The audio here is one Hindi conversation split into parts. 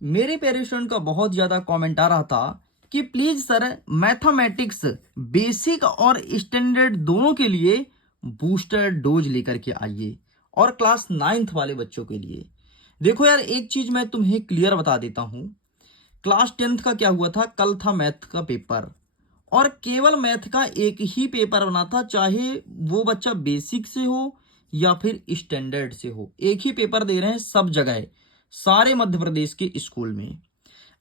मेरे प्यारे स्टूडेंट का बहुत ज़्यादा कमेंट आ रहा था कि प्लीज़ सर मैथमेटिक्स बेसिक और स्टैंडर्ड दोनों के लिए बूस्टर डोज लेकर के आइए और क्लास 9th वाले बच्चों के लिए। देखो यार, एक चीज़ मैं तुम्हें क्लियर बता देता हूँ। क्लास 10th का क्या हुआ था, कल था मैथ का पेपर और केवल मैथ का एक ही पेपर बना था, चाहे वो बच्चा बेसिक से हो या फिर स्टैंडर्ड से हो, एक ही पेपर दे रहे हैं सब जगह, सारे मध्य प्रदेश के स्कूल में।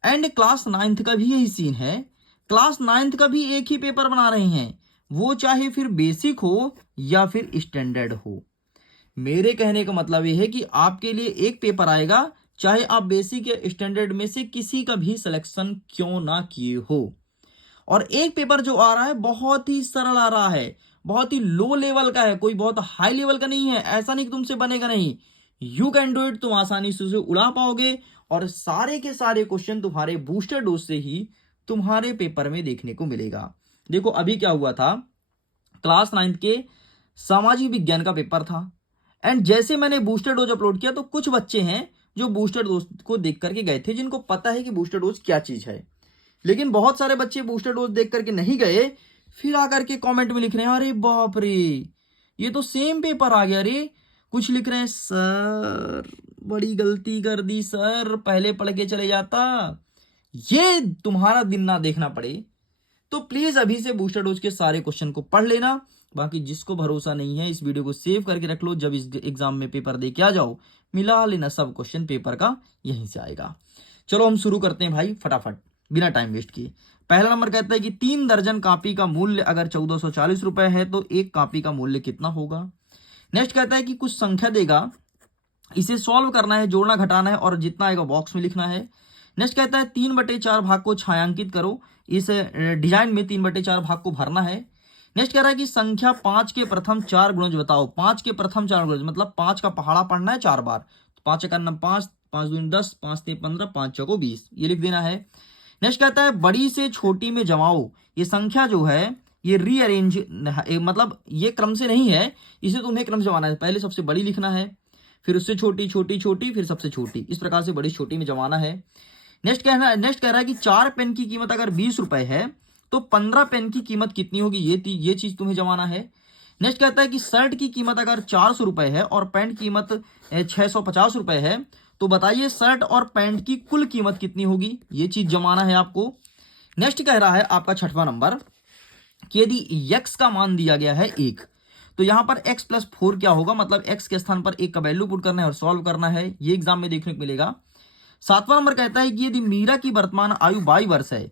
एंड क्लास 9th का भी यही सीन है। क्लास 9th का भी एक ही पेपर बना रहे हैं, वो चाहे फिर बेसिक हो या फिर स्टैंडर्ड हो। मेरे कहने का मतलब ये है कि आपके लिए एक पेपर आएगा, चाहे आप बेसिक या स्टैंडर्ड में से किसी का भी सिलेक्शन क्यों ना किए हो। और एक पेपर जो आ रहा है बहुत ही सरल आ रहा है, बहुत ही लो लेवल का है, कोई बहुत हाई लेवल का नहीं है। ऐसा नहीं कि तुमसे बनेगा नहीं, यू कैन डू इट, तुम आसानी से उसे उड़ा पाओगे और सारे के सारे क्वेश्चन तुम्हारे बूस्टर डोज से ही तुम्हारे पेपर में देखने को मिलेगा। देखो अभी क्या हुआ था, क्लास 9th के सामाजिक विज्ञान का पेपर था एंड जैसे मैंने बूस्टर डोज अपलोड किया तो कुछ बच्चे हैं जो बूस्टर डोज को देख करके गए थे, जिनको पता है कि बूस्टर डोज क्या चीज है। लेकिन बहुत सारे बच्चे बूस्टर डोज देख करके नहीं गए, फिर आकर के कमेंट में लिख रहे हैं अरे बाप रे, ये तो सेम पेपर आ गया रे। कुछ लिख रहे हैं सर बड़ी गलती कर दी सर, पहले पढ़ के चले जाता। ये तुम्हारा दिन ना देखना पड़े तो प्लीज अभी से बूस्टर डोज के सारे क्वेश्चन को पढ़ लेना। बाकी जिसको भरोसा नहीं है इस वीडियो को सेव करके रख लो, जब इस एग्जाम में पेपर दे के आ जाओ मिला लेना, सब क्वेश्चन पेपर का यहीं से आएगा। चलो हम शुरू करते हैं भाई फटाफट बिना टाइम वेस्ट किए। पहला नंबर कहता है कि 3 दर्जन कॉपी का मूल्य अगर 1440 रुपए है तो एक कॉपी का मूल्य कितना होगा। नेक्स्ट कहता है कि कुछ संख्या देगा, इसे सॉल्व करना है, जोड़ना घटाना है और जितना आएगा बॉक्स में लिखना है। नेक्स्ट कहता है 3/4 भाग को छायांकित करो, इस डिजाइन में 3/4 भाग को भरना है। नेक्स्ट कह रहा है कि संख्या 5 के प्रथम 4 गुणज बताओ। 5 के प्रथम 4 गुणज मतलब 5 का पहाड़ा पढ़ना है 4 बार। 5 एक 5, 5 दूनी 10, 5 तीन 15, 5 चौको 20, ये लिख देना है। नेक्स्ट कहता है बड़ी से छोटी में जमाओ। ये संख्या जो है ये रीअरेंज मतलब ये क्रम से नहीं है, इसे तुम्हें क्रम से जमाना है। पहले सबसे बड़ी लिखना है, फिर उससे छोटी, छोटी छोटी, फिर सबसे छोटी, इस प्रकार से बड़ी छोटी में जमाना है। नेक्स्ट कह रहा है कि 4 पेन की कीमत अगर 20 रुपए है तो 15 पेन की कीमत कितनी होगी, ये चीज तुम्हें जमाना है। नेक्स्ट कहता है कि शर्ट की कीमत अगर 400 रुपए है और पैंट कीमत 650 रुपए है तो बताइए शर्ट और पैंट की कुल कीमत कितनी होगी, ये चीज जमाना है आपको। नेक्स्ट कह रहा है आपका 6वां नंबर कि यदि x का मान दिया गया है 1 तो यहां पर x+4 क्या होगा, मतलब x के स्थान पर 1 का वैल्यू पुट करना है और सॉल्व करना है, ये एग्जाम में देखने को मिलेगा। 7वां नंबर कहता है कि यदि मीरा की वर्तमान आयु 22 वर्ष है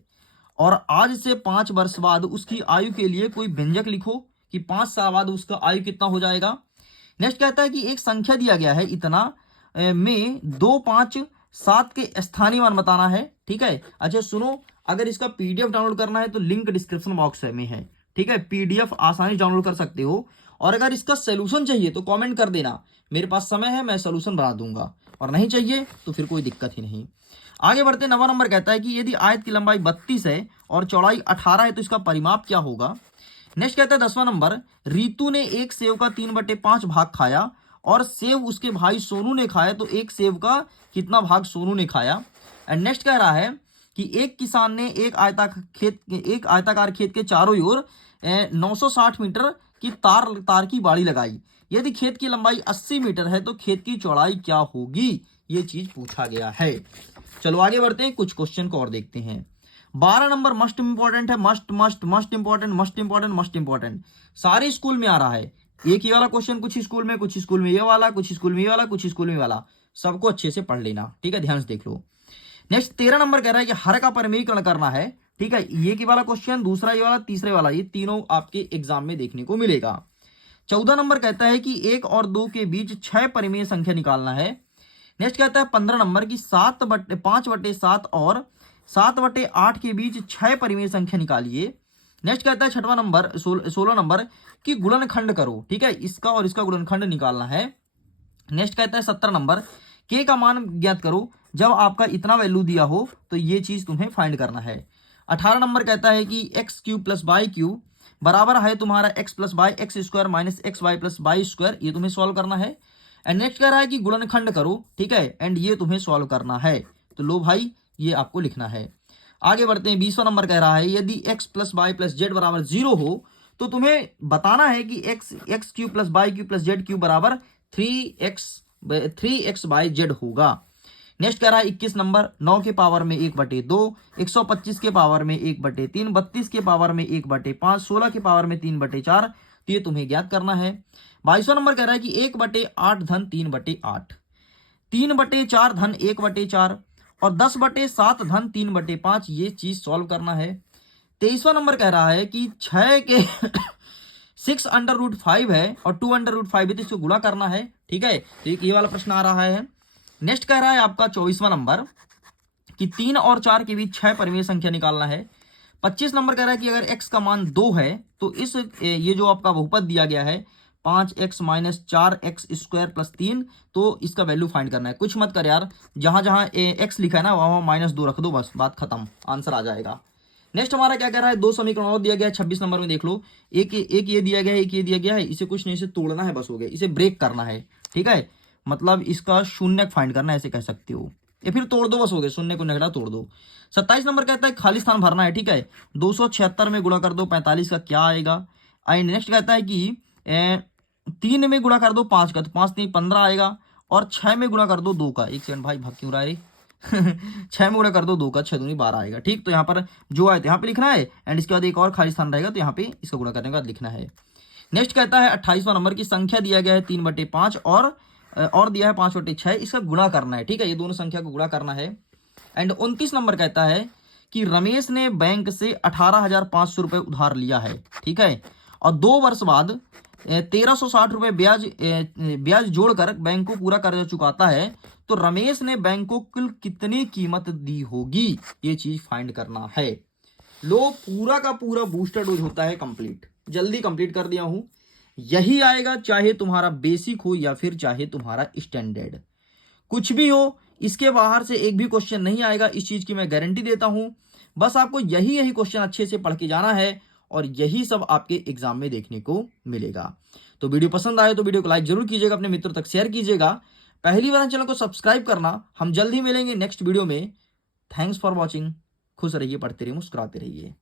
और आज से 5 वर्ष बाद उसकी आयु के लिए कोई व्यंजक लिखो कि 5 साल बाद उसका आयु कितना हो जाएगा। नेक्स्ट कहता है कि एक संख्या दिया गया है इतना में 2, 5, 7 के स्थानीय मान बताना है। ठीक है, अच्छा सुनो, अगर इसका पीडीएफ डाउनलोड करना है तो लिंक डिस्क्रिप्शन बॉक्स में है। ठीक है, पीडीएफ आसानी डाउनलोड कर सकते हो और अगर इसका सोल्यूशन चाहिए तो कमेंट कर देना, मेरे पास समय है, मैं सोल्यूशन बना दूंगा, और नहीं चाहिए तो फिर कोई दिक्कत ही नहीं। आगे बढ़ते 9वां नंबर कहता है कि यदि आयत की लंबाई 32 है और चौड़ाई 18 है तो इसका परिमाप क्या होगा। नेक्स्ट कहता है 10वां नंबर, रितु ने एक सेव का 3/5 भाग खाया और सेव उसके भाई सोनू ने खाया तो एक सेव का कितना भाग सोनू ने खाया। एंड नेक्स्ट कह रहा है कि एक किसान ने एक आयताकार खेत के चारों ओर 960 मीटर की तार की बाड़ी लगाई। यदि खेत की लंबाई 80 मीटर है तो खेत की चौड़ाई क्या होगी, ये चीज पूछा गया है। चलो आगे बढ़ते हैं, कुछ क्वेश्चन को और देखते हैं। 12 नंबर मस्ट इंपॉर्टेंट है, मस्ट इंपॉर्टेंट, सारे स्कूल में आ रहा है। एक ही वाला क्वेश्चन, कुछ स्कूल में, कुछ स्कूल में ये वाला, कुछ स्कूल में ये वाला, कुछ स्कूल में ये वाला, सबको अच्छे से पढ़ लेना। ठीक है, ध्यान से देख लो। नेक्स्ट 13 नंबर कह रहा है कि हर का परिमेयीकरण करना है। ठीक है, ये की वाला क्वेश्चन, दूसरा ये वाला, तीसरे वाला, ये तीनों आपके एग्जाम में देखने को मिलेगा। 14 नंबर कहता है कि 1 और 2 के बीच 6 परिमेय संख्या निकालना है। नेक्स्ट कहता है 15 नंबर की 5/7 और 7/8 के बीच 6 परिमेय संख्या निकालिए। नेक्स्ट कहता है 6वां नंबर 16 नंबर की गुणनखंड करो। ठीक है, इसका और इसका गुणनखंड निकालना है। नेक्स्ट कहता है 17 नंबर के का मान ज्ञात करो, जब आपका इतना वैल्यू दिया हो तो ये चीज तुम्हें फाइंड करना है। 18 नंबर कहता है कि x³ + y³ बराबर है तुम्हारा x + y x² - xy + y², ये तुम्हें सॉल्व करना है। एंड नेक्स्ट कह रहा है कि गुणनखंड करो। ठीक है, एंड ये तुम्हें सॉल्व करना है। तो लो भाई ये आपको लिखना है। आगे बढ़ते हैं। 20वां नंबर कह रहा है यदि x plus y plus z बराबर 0 हो तो तुम्हें बताना है कि x cube plus y cube plus z cube बराबर 3x बाई जेड होगा। नेक्स्ट कह रहा है 21 नंबर 9 के पावर में 1/2, 125 के पावर में 1/3, 32 के पावर में 1/5, 16 के पावर में 3/4, तो ये तुम्हें ज्ञात करना है। 22वां नंबर कह रहा है कि 1/8 धन 3/8, 3/4 धन 1/4 और 10/7 धन 3/5, ये चीज सॉल्व करना है। 23वां नंबर कह रहा है कि 6 के 6√5 है और 2√5 है, तो इसको गुणा करना है। ठीक है, तो ये वाला प्रश्न आ रहा है। नेक्स्ट कह रहा है आपका 24वां नंबर कि 3 और 4 के बीच 6 परिमेय संख्या निकालना है। 25 नंबर कह रहा है कि अगर x का मान 2 है तो इस ये जो आपका बहुपद दिया गया है 5x minus 4x square plus 3, तो इसका वैल्यू फाइंड करना है। कुछ मत कर यार, जहां जहां x लिखा है ना वहां -2 रख दो, बस बात खत्म, आंसर आ जाएगा। नेक्स्ट हमारा क्या कह रहा है, 2 समीकरण और दिया गया है। 26 नंबर में देख लो, एक ये दिया गया है, एक ये दिया गया है, इसे कुछ नहीं, इसे तोड़ना है बस, हो गया, इसे ब्रेक करना है। ठीक है, मतलब इसका शून्य फाइंड करना है, ऐसे कह सकते हो, या फिर तोड़ दो, बस हो गया, शून्य को नेगड़ा तोड़ दो। 27 नंबर कहता है खाली स्थान भरना है। ठीक है, 276 में गुणा कर दो 45 का क्या आएगा। एंड नेक्स्ट कहता है कि 3 में गुणा कर दो 5 का, तो 5 3 15 आएगा, और 6 में गुणा कर दो 2 का, एक सेकंड भाई भाग क्यों रहा है 6 में गुणा कर दो 2 का, 6 दूनी 12 आएगा। ठीक, तो यहाँ पर जो आए तो यहाँ पे लिखना है, एंड इसके बाद एक और खाली स्थान रहेगा, तो यहाँ पे इसका गुणा करने के बाद लिखना है। नेक्स्ट कहता है 28वां नंबर की संख्या दिया गया है 3/5 और दिया है 5/6, इसका गुणा करना है। ठीक है, ये दोनों संख्या को गुणा करना है। एंड 29 नंबर कहता है कि रमेश ने बैंक से 18,500 रुपये उधार लिया है। ठीक है, और 2 वर्ष बाद 1,360 रुपये ब्याज जोड़कर बैंक को पूरा कर्जा चुकाता है, तो रमेश ने बैंक को कुल कितनी कीमत दी होगी, ये चीज फाइंड करना है। लो, पूरा का पूरा बूस्टर डोज होता है कंप्लीट, जल्दी कंप्लीट कर दिया हूं। यही आएगा चाहे तुम्हारा बेसिक हो या फिर चाहे तुम्हारा स्टैंडर्ड, कुछ भी हो, इसके बाहर से एक भी क्वेश्चन नहीं आएगा, इस चीज की मैं गारंटी देता हूं। बस आपको यही क्वेश्चन अच्छे से पढ़ के जाना है और यही सब आपके एग्जाम में देखने को मिलेगा। तो वीडियो पसंद आए तो वीडियो को लाइक जरूर कीजिएगा, अपने मित्रों तक शेयर कीजिएगा, पहली बार चैनल को सब्सक्राइब करना। हम जल्द ही मिलेंगे नेक्स्ट वीडियो में। Thanks for watching. खुश रहिए, पढ़ते रहिए, मुस्कुराते रहिए।